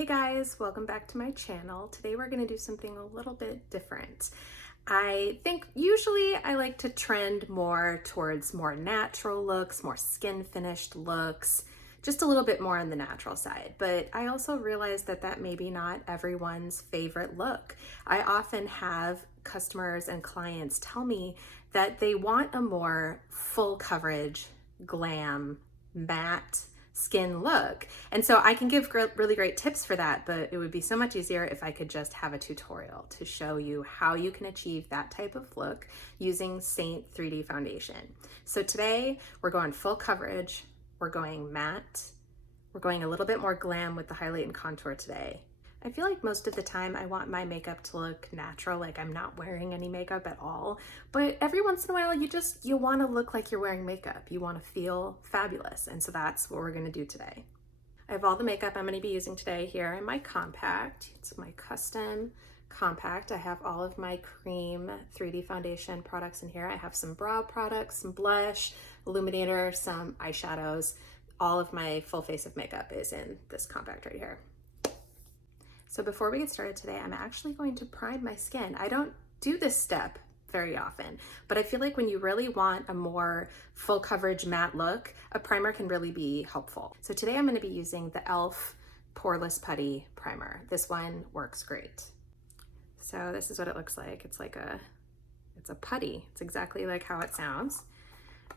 Hey guys, welcome back to my channel. Today we're going to do something a little bit different. I think usually I like to trend more towards more natural looks, more skin finished looks, just a little bit more on the natural side. But I also realize that that may be not everyone's favorite look. I often have customers and clients tell me that they want a more full coverage, glam, matte skin look. And so I can give really great tips for that, but it would be so much easier if I could just have a tutorial to show you how you can achieve that type of look using Seint 3D foundation. So today we're going full coverage, we're going matte, we're going a little bit more glam with the highlight and contour today. I feel like most of the time I want my makeup to look natural, like I'm not wearing any makeup at all. But every once in a while, you want to look like you're wearing makeup. You want to feel fabulous. And so that's what we're going to do today. I have all the makeup I'm going to be using today here in my compact. It's my custom compact. I have all of my cream 3D foundation products in here. I have some brow products, some blush, Illuminator, some eyeshadows. All of my full face of makeup is in this compact right here. So before we get started today, I'm actually going to prime my skin. I don't do this step very often, but I feel like when you really want a more full coverage matte look, a primer can really be helpful. So today I'm going to be using the e.l.f. Poreless Putty Primer. This one works great. So this is what it looks like. It's a putty. It's exactly like how it sounds.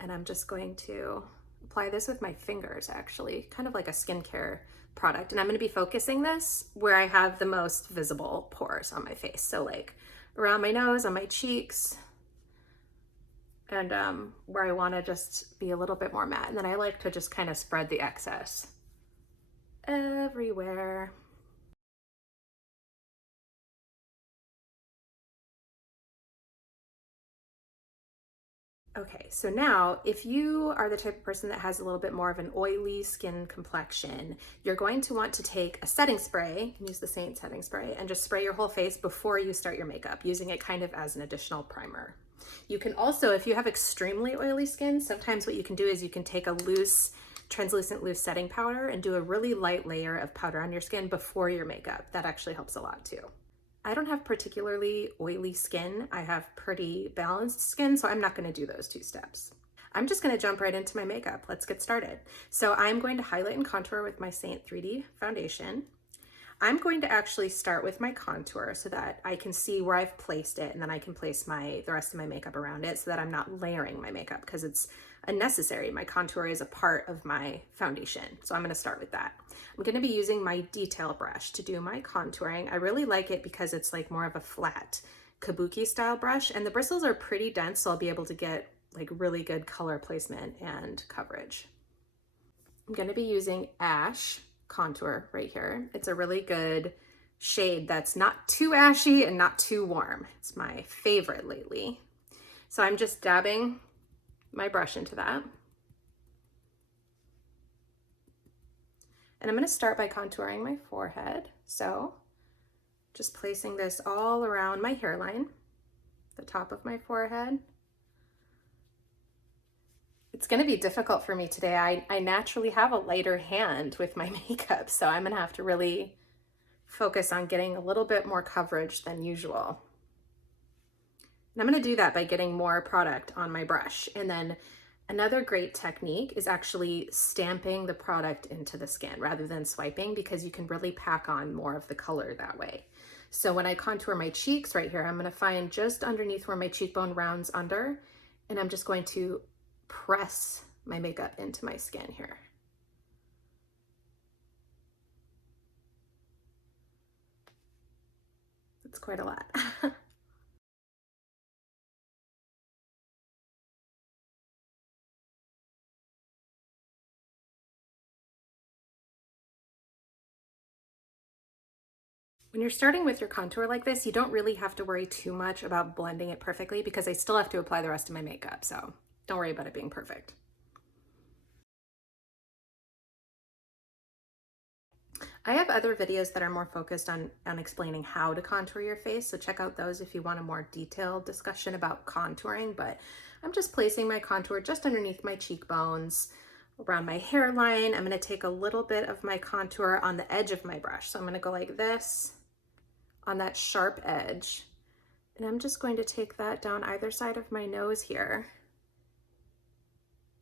And I'm just going to apply this with my fingers, actually, kind of like a skincare product. And I'm going to be focusing this where I have the most visible pores on my face. So like around my nose, on my cheeks, and where I want to just be a little bit more matte. And then I like to just kind of spread the excess everywhere. Okay, so now if you are the type of person that has a little bit more of an oily skin complexion, you're going to want to take a setting spray, use the Seint setting spray, and just spray your whole face before you start your makeup, using it kind of as an additional primer. You can also, if you have extremely oily skin, sometimes what you can do is you can take a translucent loose setting powder and do a really light layer of powder on your skin before your makeup. That actually helps a lot too. I don't have particularly oily skin. I have pretty balanced skin, so I'm not going to do those two steps. I'm just going to jump right into my makeup. Let's get started. So I'm going to highlight and contour with my Seint 3D foundation. I'm going to actually start with my contour so that I can see where I've placed it, and then I can place the rest of my makeup around it so that I'm not layering my makeup because it's unnecessary. My contour is a part of my foundation. So I'm going to start with that. I'm going to be using my detail brush to do my contouring. I really like it because it's like more of a flat kabuki style brush, and the bristles are pretty dense, so I'll be able to get like really good color placement and coverage. I'm going to be using Ash contour right here. It's a really good shade that's not too ashy and not too warm. It's my favorite lately. So I'm just dabbing my brush into that. And I'm going to start by contouring my forehead. So just placing this all around my hairline, the top of my forehead. It's going to be difficult for me today. I naturally have a lighter hand with my makeup, so I'm going to have to really focus on getting a little bit more coverage than usual. And I'm going to do that by getting more product on my brush. And then another great technique is actually stamping the product into the skin rather than swiping, because you can really pack on more of the color that way. So when I contour my cheeks right here, I'm going to find just underneath where my cheekbone rounds under, and I'm just going to press my makeup into my skin here. It's quite a lot. When you're starting with your contour like this, you don't really have to worry too much about blending it perfectly, because I still have to apply the rest of my makeup, so don't worry about it being perfect. I have other videos that are more focused on explaining how to contour your face, so check out those if you want a more detailed discussion about contouring, but I'm just placing my contour just underneath my cheekbones, around my hairline. I'm going to take a little bit of my contour on the edge of my brush. So I'm going to go like this on that sharp edge. And I'm just going to take that down either side of my nose here.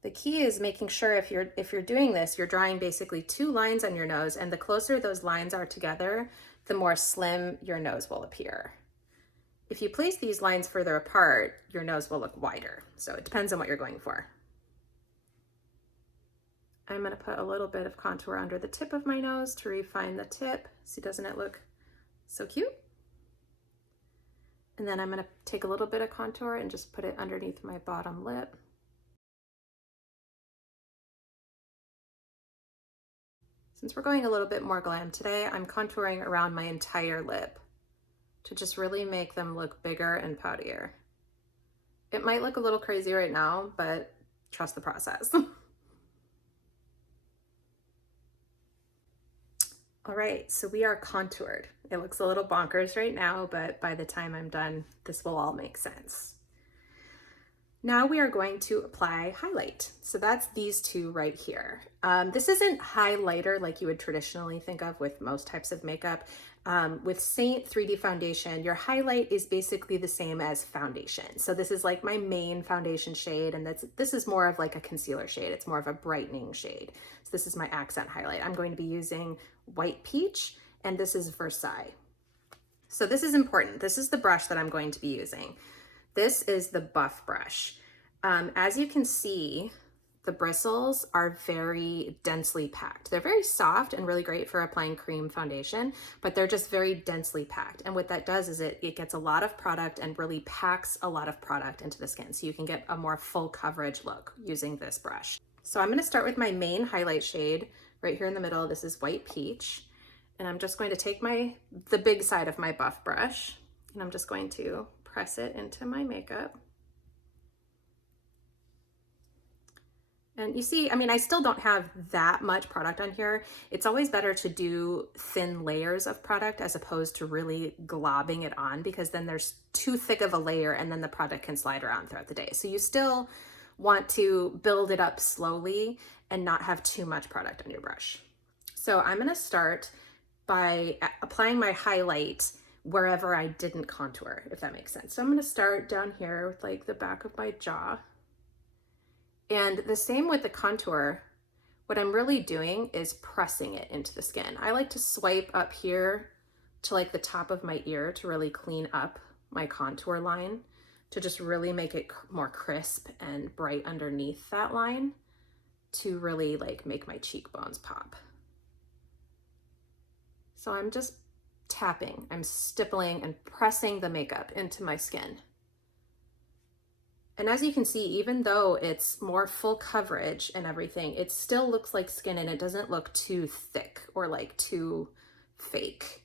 The key is making sure if you're doing this, you're drawing basically 2 lines on your nose, and the closer those lines are together, the more slim your nose will appear. If you place these lines further apart, your nose will look wider. So it depends on what you're going for. I'm going to put a little bit of contour under the tip of my nose to refine the tip. See, doesn't it look so cute? And then I'm going to take a little bit of contour and just put it underneath my bottom lip. Since we're going a little bit more glam today, I'm contouring around my entire lip to just really make them look bigger and poutier. It might look a little crazy right now, but trust the process. All right, so we are contoured. It looks a little bonkers right now, but by the time I'm done, this will all make sense. Now we are going to apply highlight. So that's these 2 right here. This isn't highlighter like you would traditionally think of with most types of makeup. With Seint 3D foundation, your highlight is basically the same as foundation. So this is like my main foundation shade, and this is more of like a concealer shade. It's more of a brightening shade. So this is my accent highlight. I'm going to be using White Peach, and this is Versailles. So this is important. This is the brush that I'm going to be using. This is the buff brush. As you can see, the bristles are very densely packed. They're very soft and really great for applying cream foundation, but they're just very densely packed. And what that does is it gets a lot of product and really packs a lot of product into the skin. So you can get a more full coverage look using this brush. So I'm going to start with my main highlight shade right here in the middle. This is White Peach. And I'm just going to take the big side of my buff brush, and I'm just going to press it into my makeup. And you see, I mean, I still don't have that much product on here. It's always better to do thin layers of product as opposed to really globbing it on, because then there's too thick of a layer and then the product can slide around throughout the day. So you still want to build it up slowly and not have too much product on your brush. So I'm gonna start by applying my highlight wherever I didn't contour, if that makes sense. So I'm gonna start down here with like the back of my jaw. And the same with the contour, what I'm really doing is pressing it into the skin. I like to swipe up here to like the top of my ear to really clean up my contour line, to just really make it more crisp and bright underneath that line, to really like make my cheekbones pop. So I'm just tapping, I'm stippling and pressing the makeup into my skin. And as you can see, even though it's more full coverage and everything, it still looks like skin, and it doesn't look too thick or like too fake.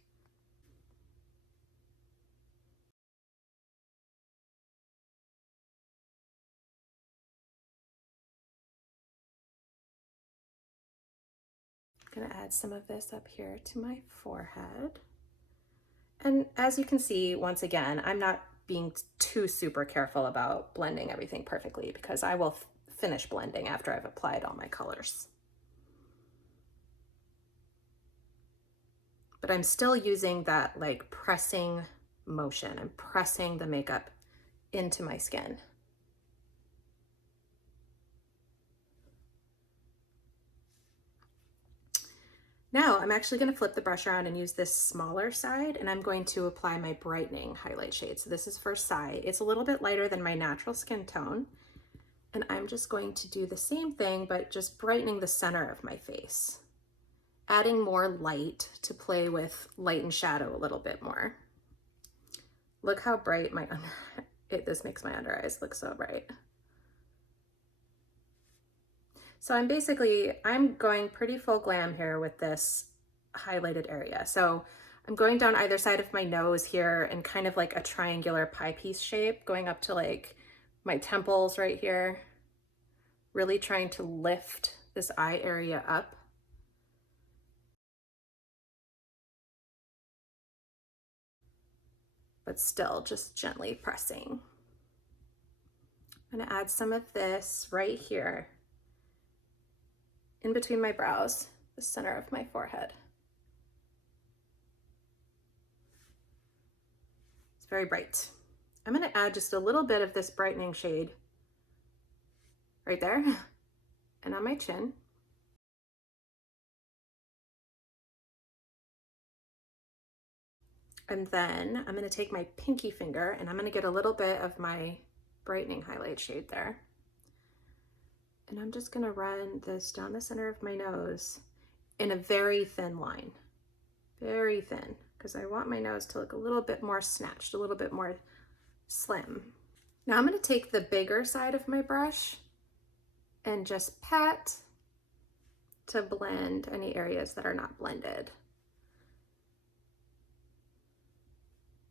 I'm gonna add some of this up here to my forehead. And as you can see, once again, I'm not being too super careful about blending everything perfectly, because I will finish blending after I've applied all my colors. But I'm still using that like pressing motion. I'm pressing the makeup into my skin. Now I'm actually going to flip the brush around and use this smaller side, and I'm going to apply my brightening highlight shade. So this is Versailles. It's a little bit lighter than my natural skin tone. And I'm just going to do the same thing, but just brightening the center of my face. Adding more light to play with light and shadow a little bit more. Look how bright my this makes my under eyes look so bright. So I'm going pretty full glam here with this highlighted area. So I'm going down either side of my nose here in kind of like a triangular pie piece shape, going up to like my temples right here, really trying to lift this eye area up. But still just gently pressing. I'm gonna add some of this right here. in between my brows, the center of my forehead. It's very bright. I'm gonna add just a little bit of this brightening shade right there and on my chin. And then I'm gonna take my pinky finger and I'm gonna get a little bit of my brightening highlight shade there. And I'm just gonna run this down the center of my nose in a very thin line, very thin, because I want my nose to look a little bit more snatched, a little bit more slim. Now I'm gonna take the bigger side of my brush and just pat to blend any areas that are not blended.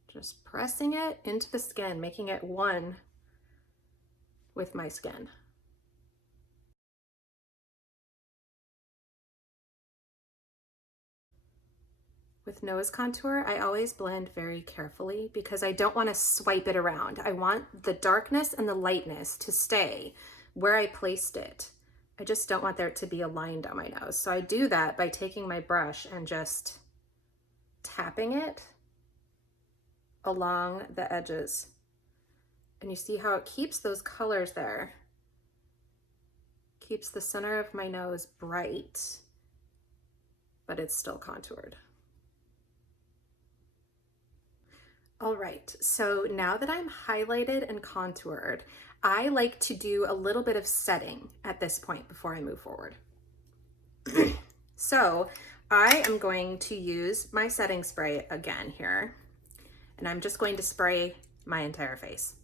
Just pressing it into the skin, making it one with my skin. With nose contour, I always blend very carefully because I don't want to swipe it around. I want the darkness and the lightness to stay where I placed it. I just don't want there to be a line down my nose. So I do that by taking my brush and just tapping it along the edges. And you see how it keeps those colors there. Keeps the center of my nose bright, but it's still contoured. All right, so now that I'm highlighted and contoured, I like to do a little bit of setting at this point before I move forward. So I am going to use my setting spray again here, and I'm just going to spray my entire face.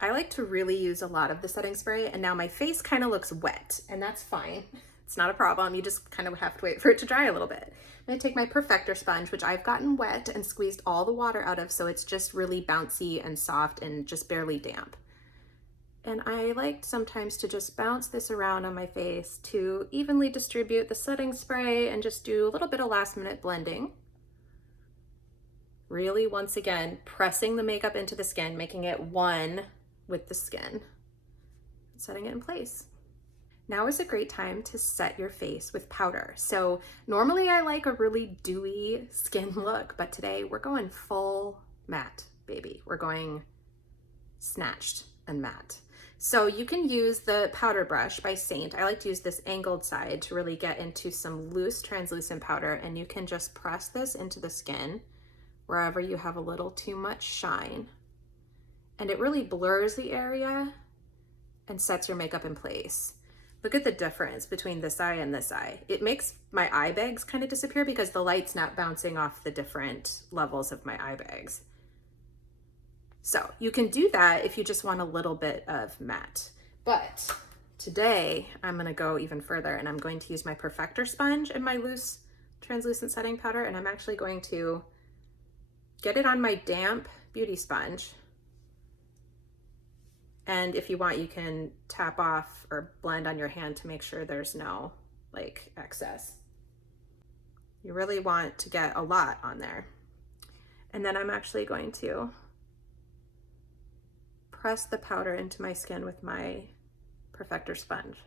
I like to really use a lot of the setting spray, and now my face kind of looks wet, and that's fine. It's not a problem. You just kind of have to wait for it to dry a little bit. I'm gonna take my Perfector sponge, which I've gotten wet and squeezed all the water out of, so it's just really bouncy and soft and just barely damp. And I like sometimes to just bounce this around on my face to evenly distribute the setting spray and just do a little bit of last minute blending. Really, once again, pressing the makeup into the skin, making it one with the skin, setting it in place. Now is a great time to set your face with powder. So normally I like a really dewy skin look, but today we're going full matte, baby. We're going snatched and matte. So you can use the powder brush by Seint. I like to use this angled side to really get into some loose translucent powder, and you can just press this into the skin wherever you have a little too much shine. And it really blurs the area and sets your makeup in place. Look at the difference between this eye and this eye. It makes my eye bags kind of disappear because the light's not bouncing off the different levels of my eye bags. So you can do that if you just want a little bit of matte. But today I'm gonna go even further, and I'm going to use my Perfector sponge and my loose translucent setting powder, and I'm actually going to get it on my damp beauty sponge. And if you want, you can tap off or blend on your hand to make sure there's no like excess. You really want to get a lot on there. And then I'm actually going to press the powder into my skin with my Perfector sponge.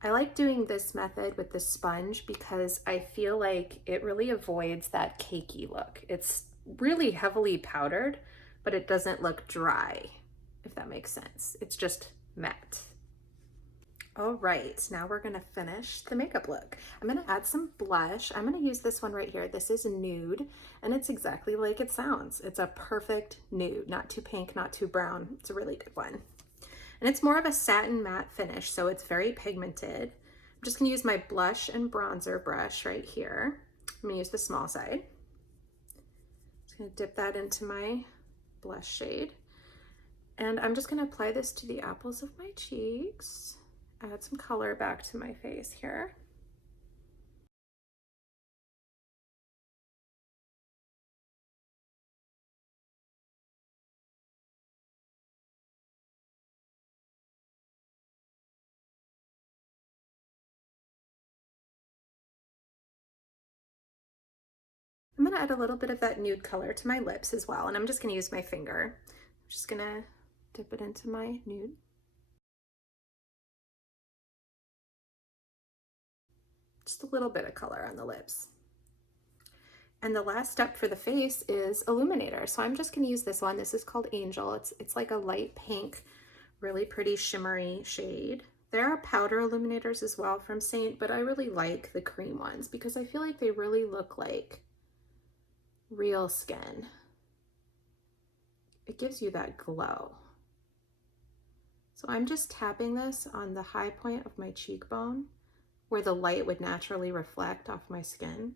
I like doing this method with the sponge because I feel like it really avoids that cakey look. It's really heavily powdered, but it doesn't look dry, if that makes sense. It's just matte. All right, now we're gonna finish the makeup look. I'm gonna add some blush. I'm gonna use this one right here. This is Nude, and it's exactly like it sounds. It's a perfect nude, not too pink, not too brown. It's a really good one. And it's more of a satin matte finish, so it's very pigmented. I'm just gonna use my blush and bronzer brush right here. I'm gonna use the small side. Just gonna dip that into my blush shade. And I'm just gonna apply this to the apples of my cheeks. Add some color back to my face here. gonna add a little bit of that nude color to my lips as well, and I'm just gonna use my finger. I'm just gonna dip it into my nude. Just a little bit of color on the lips. And the last step for the face is Illuminator. So I'm just gonna use this one. This is called Angel. It's like a light pink, really pretty shimmery shade. There are powder illuminators as well from Seint, but I really like the cream ones because I feel like they really look like real skin. It gives you that glow. So I'm just tapping this on the high point of my cheekbone where the light would naturally reflect off my skin,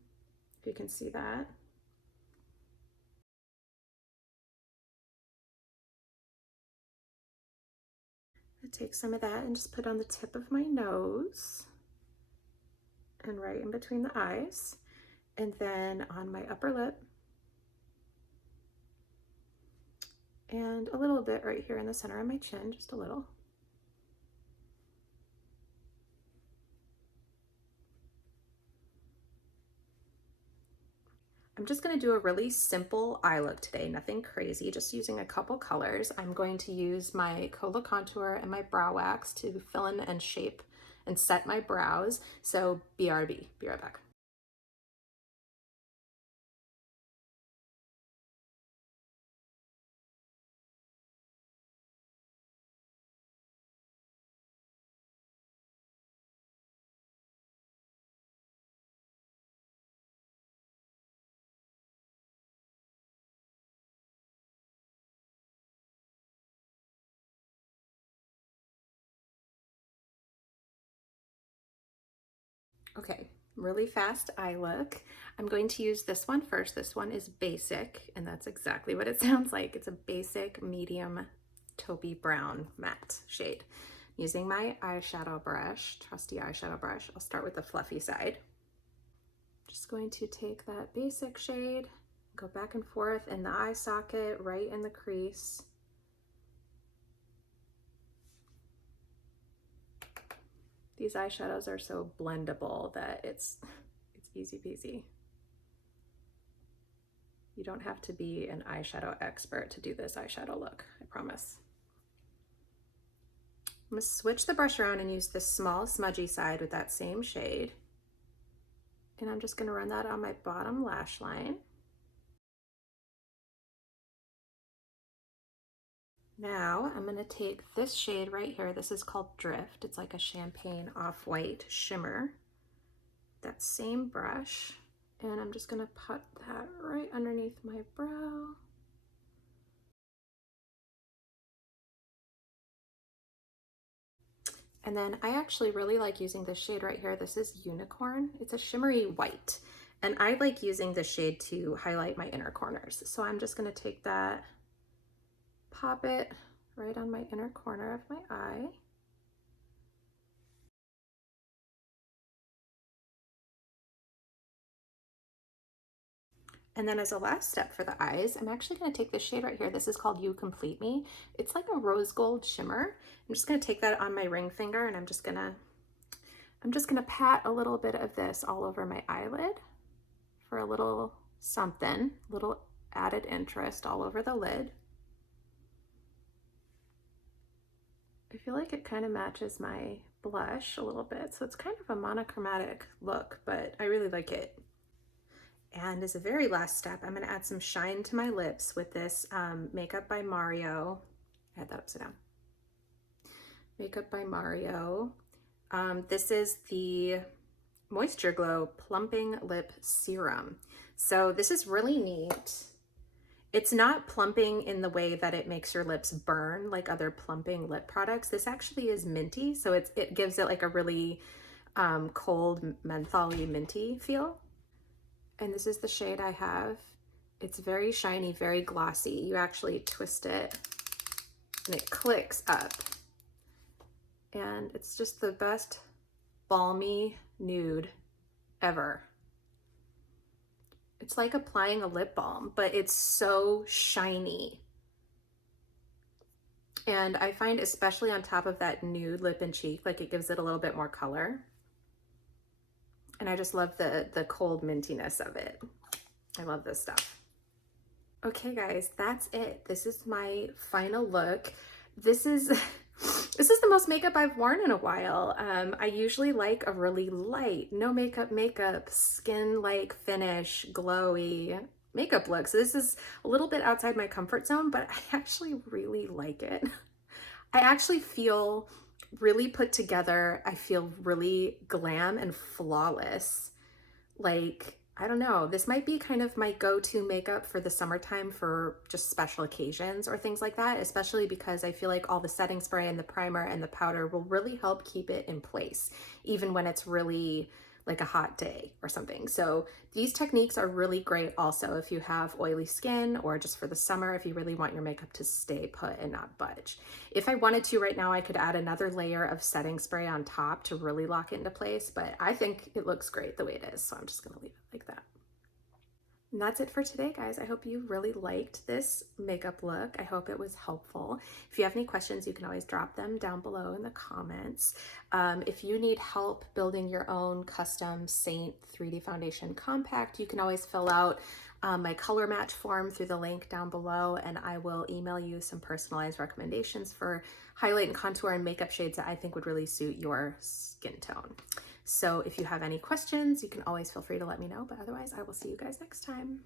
if you can see that. I take some of that and just put on the tip of my nose and right in between the eyes, and then on my upper lip, and a little bit right here in the center of my chin, just a little. I'm just going to do a really simple eye look today, nothing crazy, just using a couple colors. I'm going to use my Cola Contour and my brow wax to fill in and shape and set my brows. So BRB, be right back. Okay, really fast eye look. I'm going to use this one first. This one is basic, and that's exactly what it sounds like. It's a basic medium taupey brown matte shade. Using my eyeshadow brush, trusty eyeshadow brush, I'll start with the fluffy side. Just going to take that basic shade, go back and forth in the eye socket, right in the crease. These eyeshadows are so blendable that it's easy peasy. You don't have to be an eyeshadow expert to do this eyeshadow look, I promise. I'm gonna switch the brush around and use the small smudgy side with that same shade. And I'm just gonna run that on my bottom lash line. Now I'm gonna take this shade right here. This is called Drift. It's like a champagne off-white shimmer. That same brush. And I'm just gonna put that right underneath my brow. And then I actually really like using this shade right here. This is Unicorn. It's a shimmery white. And I like using this shade to highlight my inner corners. So I'm just gonna take that, pop it right on my inner corner of my eye. And then as a last step for the eyes, I'm actually gonna take this shade right here. This is called You Complete Me. It's like a rose gold shimmer. I'm just gonna take that on my ring finger and I'm just gonna pat a little bit of this all over my eyelid for a little something, little added interest all over the lid. I feel like it kind of matches my blush a little bit. So it's kind of a monochromatic look, but I really like it. And as a very last step, I'm gonna add some shine to my lips with this Makeup by Mario. I had that upside down. Makeup by Mario. This is the Moisture Glow Plumping Lip Serum. So this is really neat. It's not plumping in the way that it makes your lips burn like other plumping lip products. This actually is minty, so it gives it like a really cold mentholy minty feel. And this is the shade I have. It's very shiny, very glossy. You actually twist it and it clicks up. And it's just the best balmy nude ever. It's like applying a lip balm, but it's so shiny. And I find especially on top of that nude lip and cheek, like it gives it a little bit more color. And I just love the cold mintiness of it. I love this stuff. Okay guys, that's it. This is my final look. This is this is the most makeup I've worn in a while. I usually like a really light, no makeup, skin-like finish, glowy makeup look. So this is a little bit outside my comfort zone, but I actually really like it. I actually feel really put together. I feel really glam and flawless. Like, I don't know, this might be kind of my go-to makeup for the summertime for just special occasions or things like that, especially because I feel like all the setting spray and the primer and the powder will really help keep it in place, even when it's really like a hot day or something. So these techniques are really great also if you have oily skin or just for the summer, if you really want your makeup to stay put and not budge. If I wanted to right now, I could add another layer of setting spray on top to really lock it into place, but I think it looks great the way it is. So I'm just gonna leave it like that. And that's it for today, guys. I hope you really liked this makeup look. I hope it was helpful. If you have any questions, you can always drop them down below in the comments. If you need help building your own custom Seint 3D foundation compact, you can always fill out my color match form through the link down below, and I will email you some personalized recommendations for highlight and contour and makeup shades that I think would really suit your skin tone. So if you have any questions, you can always feel free to let me know, but otherwise I will see you guys next time.